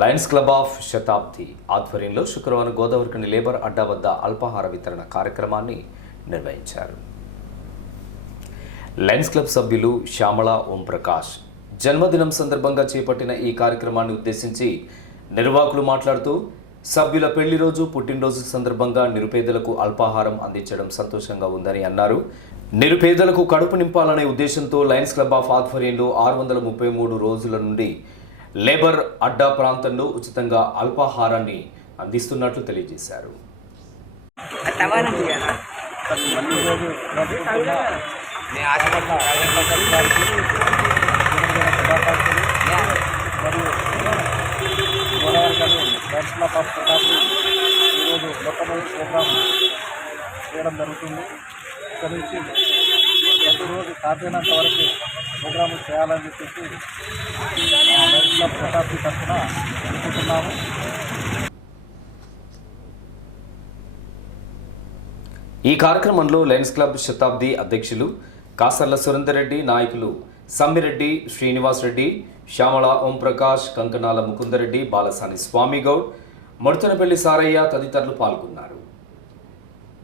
Lions club of శతాబ్ది ఆధ్వర్యంలో శుక్రవారం Godavarikhani labour అడ్డా వద్ద అల్పాహార వితరణ కార్యక్రమాన్ని నిర్వహించారు. లయన్స్ క్లబ్ సభ్యులు శ్యామల ఓంప్రకాష్ జన్మదినం సందర్భంగా చేపట్టిన ఈ కార్యక్రమాన్ని ఉద్దేశించి నిర్వాహకులు మాట్లాడుతూ సభ్యుల పెళ్ళి రోజు పుట్టినరోజు సందర్భంగా నిరుపేదలకు అల్పాహారం అందించడం సంతోషంగా ఉందని అన్నారు. నిరుపేదలకు కడుపు నింపాలనే ఉద్దేశంతో లయన్స్ క్లబ్ ఆఫ్ ఆధ్వర్యంలో ఆరు వందల ముప్పై మూడు రోజుల నుండి లేబర్ అడ్డా ప్రాంతంలో ఉచితంగా అల్పాహారాన్ని అందిస్తున్నట్లు తెలియజేశారు. బ్యాచులర్ ఆఫ్ ఫోటోగ్రఫీ ఈరోజు మొట్టమొదటి ప్రోగ్రామ్ చేయడం జరుగుతుంది ఇక్కడ నుంచి ప్రతిరోజు సాధ్యమైనంత వరకు ప్రోగ్రాములు చేయాలని చెప్పేసి బ్యాచులర్ ఆఫ్ తరఫున అనుకుంటున్నాము. ఈ కార్యక్రమంలో లయన్స్ క్లబ్ శతాబ్ది అధ్యక్షులు కాసర్ల సురేందర్ రెడ్డి నాయకులు సమ్మిరెడ్డి శ్రీనివాస్ రెడ్డి శ్యామల ఓంప్రకాష్ కంకణాల ముకుందరెడ్డి బాలసాని స్వామి గౌడ్ మడుతనపల్లి సారయ్య తదితరులు పాల్గొన్నారు.